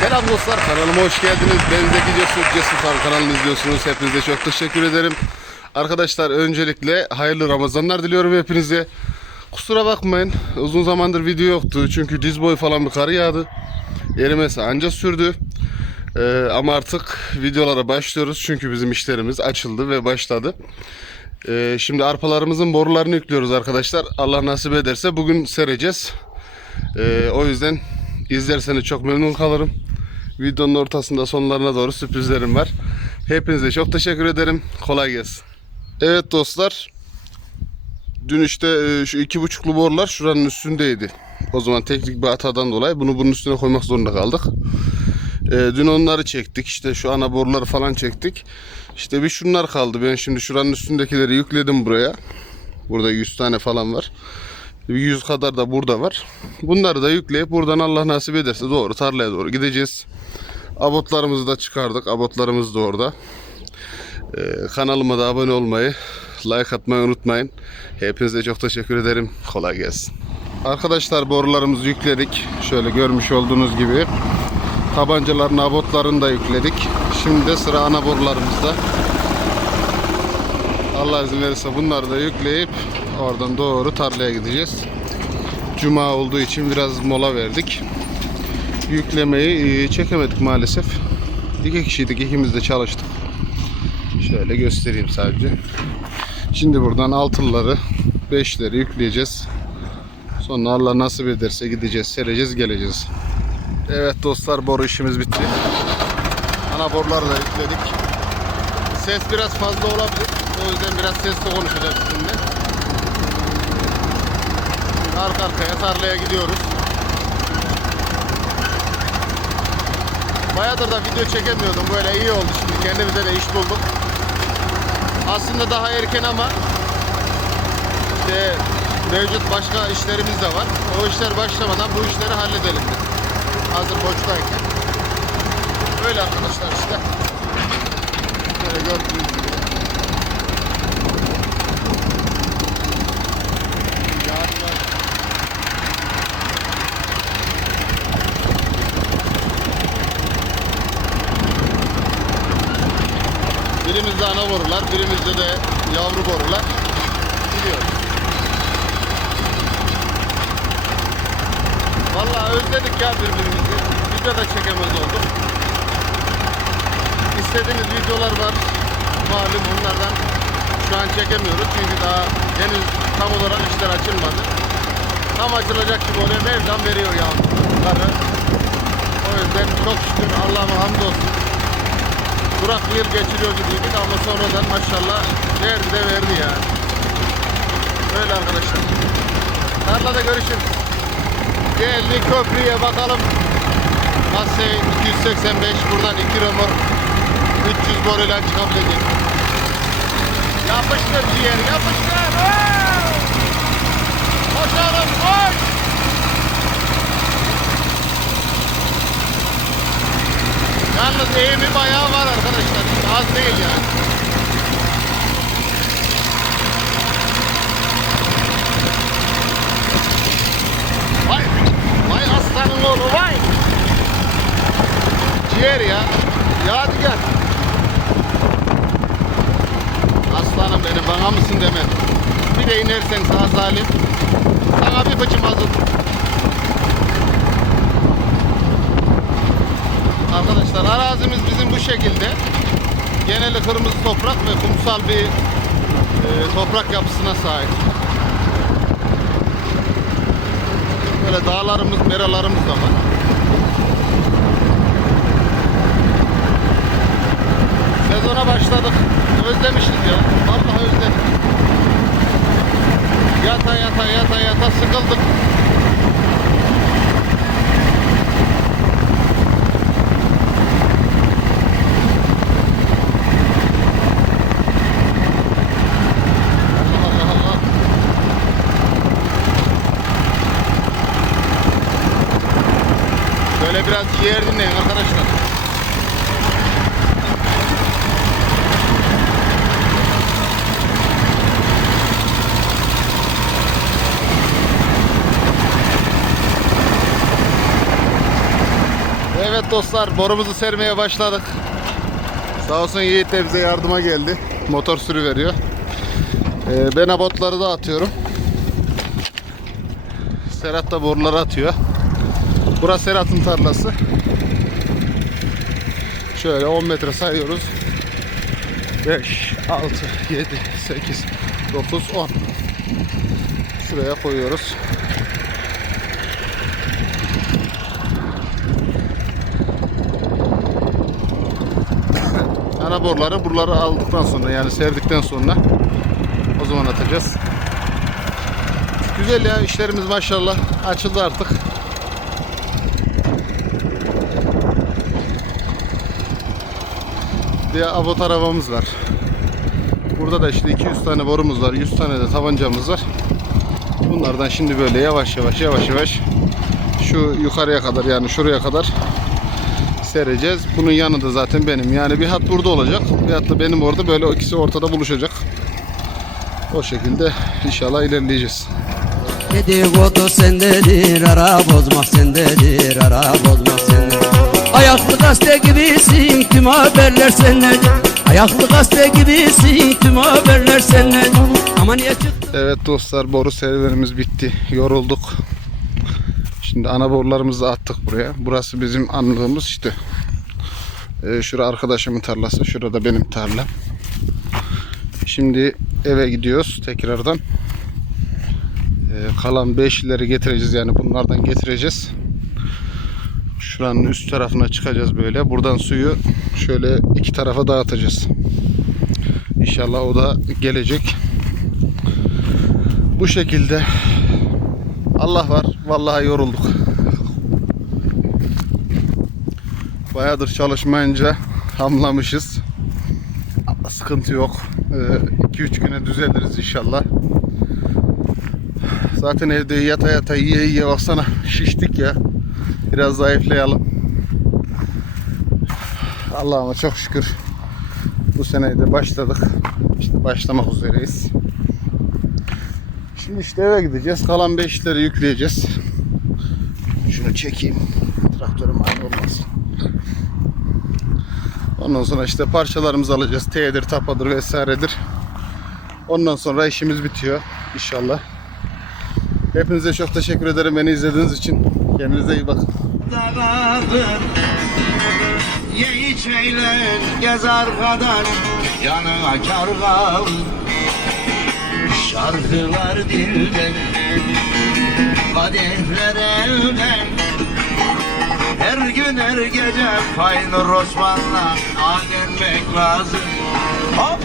Selam dostlar kanalıma hoş geldiniz. Ben Zeki Cesur Cesur kanalını izliyorsunuz. Hepinize çok teşekkür ederim. Arkadaşlar öncelikle hayırlı Ramazanlar diliyorum hepinize. Kusura bakmayın uzun zamandır video yoktu. Çünkü diz boyu falan bir kar yağdı. Erimesi anca sürdü. Ee, ama artık videolara başlıyoruz. Çünkü bizim işlerimiz açıldı ve başladı. Ee, şimdi arpalarımızın borularını yüklüyoruz arkadaşlar. Allah nasip ederse bugün sereceğiz. Ee, o yüzden izlerseniz çok memnun kalırım. Videonun ortasında sonlarına doğru sürprizlerim var. Hepinize çok teşekkür ederim. Kolay gelsin. Evet dostlar. Dün işte e, şu iki buçuklu borular şuranın üstündeydi. O zaman teknik bir hatadan dolayı bunu bunun üstüne koymak zorunda kaldık. E, dün onları çektik. İşte şu ana boruları falan çektik. İşte bir şunlar kaldı. Ben şimdi şuranın üstündekileri yükledim buraya. Burada 100 tane falan var. 100 kadar da burada var. Bunları da yükleyip buradan Allah nasip ederse doğru tarlaya doğru gideceğiz. Abotlarımızı da çıkardık. Abotlarımız da orada. Ee, kanalıma da abone olmayı, like atmayı unutmayın. Hepinize çok teşekkür ederim. Kolay gelsin. Arkadaşlar borularımızı yükledik. Şöyle görmüş olduğunuz gibi. Tabancaların abotlarını da yükledik. Şimdi de sıra ana borularımızda. Allah izin verirse bunları da yükleyip oradan doğru tarlaya gideceğiz. Cuma olduğu için biraz mola verdik. Yüklemeyi e, çekemedik maalesef. İki kişiydik, ikimiz de çalıştık. Şöyle göstereyim sadece. Şimdi buradan altınları, beşleri yükleyeceğiz. Sonra Allah nasip ederse gideceğiz, sereceğiz, geleceğiz. Evet dostlar boru işimiz bitti. Ana boruları da yükledik. Ses biraz fazla olabilir. O yüzden biraz sesli konuşacağım sizinle. Arka arkaya tarlaya gidiyoruz. Bayağıdır da video çekemiyordum. Böyle iyi oldu şimdi. Kendimize de iş bulduk. Aslında daha erken ama işte mevcut başka işlerimiz de var. O işler başlamadan bu işleri halledelim. Hazır boştayken. Öyle arkadaşlar işte. Böyle gördüğünüz gibi. Yağ var. Birimizde ana borular, birimizde de yavru borular. Gidiyoruz. Vallahi özledik ya birbirimizi. Video da çekemez olduk. İstediğimiz videolar var. Malum bunlardan şu an çekemiyoruz çünkü daha henüz tam olarak işler açılmadı. Tam açılacak gibi oluyor. Mevlam veriyor yağmurları. O yüzden çok şükür Allah'ıma hamdolsun. Durak bir yıl geçiriyor gibiydik ama sonradan maşallah verdi de verdi yani. Öyle arkadaşlar. Tarlada görüşürüz. Geldik köprüye bakalım. Massey 285 buradan 2 römor 300 boruyla çıkabilecek. Yapıştır ciğer yapıştır. Koşalım koş. Yalnız eğimi bayağı var arkadaşlar. Az değil yani. Vay, vay aslanın oğlu vay. Ciğer ya. Yadigar. Aslanım benim bana mısın demen. Bir de inersen sağ salim. Sana bir fıçı mazot. Arkadaşlar arazimiz bizim bu şekilde. Geneli kırmızı toprak ve kumsal bir e, toprak yapısına sahip. Böyle dağlarımız, meralarımız da var. Sezona başladık. Özlemişiz ya. Vallahi özledik. Yata yata yata yata sıkıldık. Allah Allah Allah. Böyle biraz ciğer dinleyin arkadaşlar. Evet dostlar borumuzu sermeye başladık. Sağ olsun Yiğit de bize yardıma geldi. Motor sürü veriyor. Ee, ben abotları da atıyorum. Serhat da boruları atıyor. Burası Serhat'ın tarlası. Şöyle 10 metre sayıyoruz. 5, 6, 7, 8, 9, 10. Şuraya koyuyoruz. Ana boruları buraları aldıktan sonra yani serdikten sonra o zaman atacağız. Güzel ya işlerimiz maşallah açıldı artık. Bir abot arabamız var. Burada da işte 200 tane borumuz var, 100 tane de tabancamız var. Bunlardan şimdi böyle yavaş yavaş yavaş yavaş şu yukarıya kadar yani şuraya kadar sereceğiz. Bunun yanında zaten benim. Yani bir hat burada olacak. Bir hat da benim orada. Böyle ikisi ortada buluşacak. O şekilde inşallah ilerleyeceğiz. Dedikodu sendedir, ara bozmak sendedir, ara bozmak sendedir. Ayaklı gazete gibisin, tüm haberler sendedir. Ayaklı gazete gibisin, tüm haberler sendedir. Ama niye çıktın? Evet dostlar boru serüvenimiz bitti. Yorulduk. Şimdi ana borularımızı attık buraya. Burası bizim anlığımız işte. Ee, şura arkadaşımın tarlası. Şurada benim tarlam. Şimdi eve gidiyoruz tekrardan. Ee, kalan beşleri getireceğiz yani bunlardan getireceğiz. Şuranın üst tarafına çıkacağız böyle. Buradan suyu şöyle iki tarafa dağıtacağız. İnşallah o da gelecek. Bu şekilde Allah var. Vallahi yorulduk. Bayağıdır çalışmayınca hamlamışız. Ama sıkıntı yok. 2-3 güne düzeliriz inşallah. Zaten evde yata yata yiye yiye baksana şiştik ya. Biraz zayıflayalım. Allah'ıma çok şükür. Bu seneyi de başladık. İşte başlamak üzereyiz. Şimdi işte eve gideceğiz. Kalan beşleri yükleyeceğiz. Şunu çekeyim. Traktörüm aynı olmasın. Ondan sonra işte parçalarımızı alacağız. T'dir, tapadır vesairedir. Ondan sonra işimiz bitiyor inşallah. Hepinize çok teşekkür ederim beni izlediğiniz için. Kendinize iyi bakın. Dağılır Ye iç eğlen gez arkadaş Yanına kar kalır Şarkılar dilden Kadehler elden. Her gün her gece Faynur Osman'la Adenmek lazım Hop